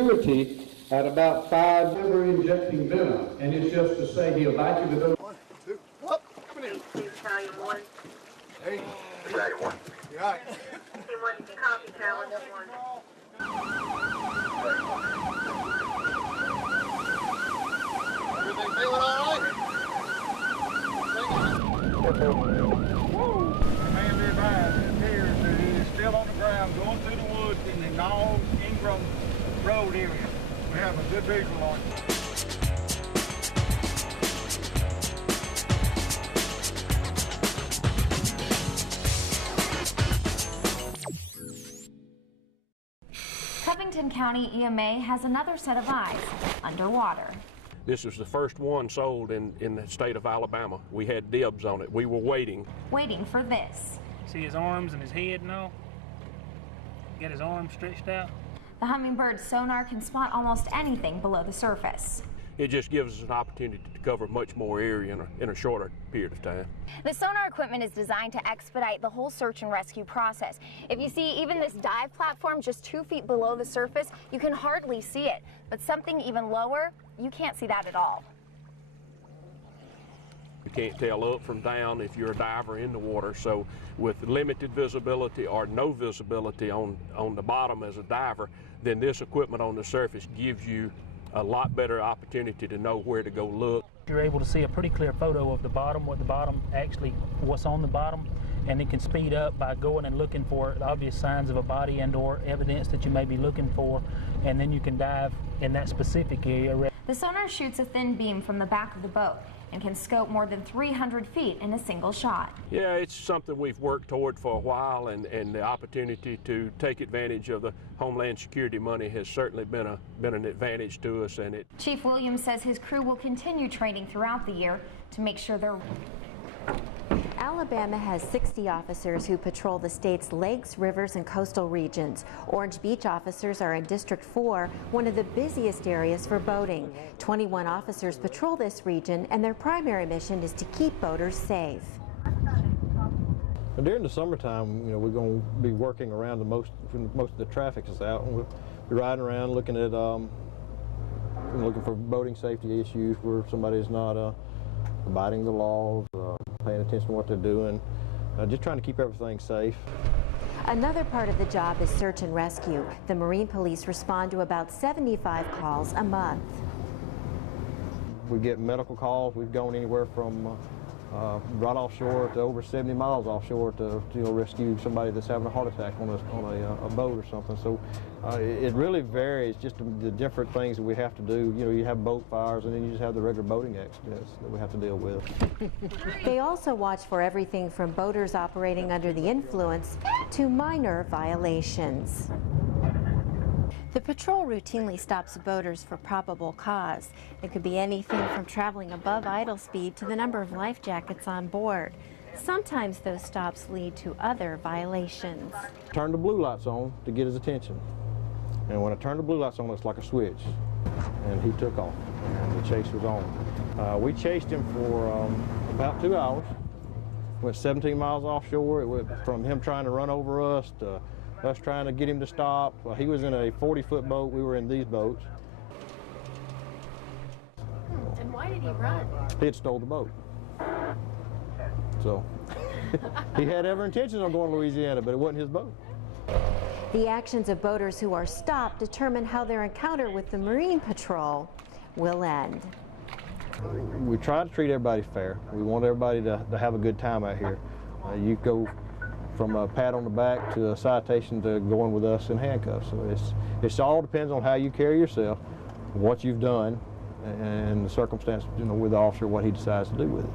security at about 5. Never injecting venom, and it's just to say he'll bite you with those. 1, 2, up, come in. Battalion 1. Hey, Battalion 1. You all right? Team 1, you can copy Challenge 1. Everything feeling all right? Man, be advised, it appears that he is still on the ground going through the woods in the Knowles Ingram Road area. We have a good visual on it. Covington County EMA has another set of eyes underwater. This is the first one sold in the state of Alabama. We had dibs on it. We were waiting. Waiting for this. See his arms and his head and all? Get his arms stretched out. The Hummingbird's sonar can spot almost anything below the surface. It just gives us an opportunity to cover much more area in a shorter period of time. The sonar equipment is designed to expedite the whole search and rescue process. If you see even this dive platform just 2 feet below the surface, you can hardly see it. But something even lower, you can't see that at all. You can't tell up from down if you're a diver in the water, so with limited visibility or no visibility on the bottom as a diver, then this equipment on the surface gives you a lot better opportunity to know where to go look. You're able to see a pretty clear photo of the bottom, what's on the bottom, and it can speed up by going and looking for obvious signs of a body and or evidence that you may be looking for, and then you can dive in that specific area. The sonar shoots a thin beam from the back of the boat and can scope more than 300 feet in a single shot. Yeah, it's something we've worked toward for a while, and the opportunity to take advantage of the Homeland Security money has certainly been an advantage to us. And Chief Williams says his crew will continue training throughout the year to make sure they're... Alabama has 60 officers who patrol the state's lakes, rivers, and coastal regions. Orange Beach officers are in District 4, one of the busiest areas for boating. 21 officers patrol this region, and their primary mission is to keep boaters safe. During the summertime, we're going to be working around most of the traffic is out, and we'll be riding around looking at looking for boating safety issues where somebody's not abiding the laws, paying attention to what they're doing, just trying to keep everything safe. Another part of the job is search and rescue. The Marine Police respond to about 75 calls a month. We get medical calls. We've gone anywhere from right offshore to over 70 miles offshore to rescue somebody that's having a heart attack on a boat or something. So it really varies, just the different things that we have to do. You have boat fires, and then you just have the regular boating accidents that we have to deal with. They also watch for everything from boaters operating under the influence to minor violations. The patrol routinely stops boaters for probable cause. It could be anything from traveling above idle speed to the number of life jackets on board. Sometimes those stops lead to other violations. Turn the blue lights on to get his attention. And when I turned the blue lights on, it's like a switch. And he took off, and the chase was on. We chased him for about 2 hours. Went 17 miles offshore. It went from him trying to run over us to us trying to get him to stop. He was in a 40-foot boat. We were in these boats. And why did he run? He had stole the boat. So he had every intention of going to Louisiana, but it wasn't his boat. The actions of boaters who are stopped determine how their encounter with the Marine Patrol will end. We try to treat everybody fair. We want everybody to have a good time out here. You go from a pat on the back to a citation to going with us in handcuffs. So it all depends on how you carry yourself, what you've done, and the circumstance with the officer, what he decides to do with it.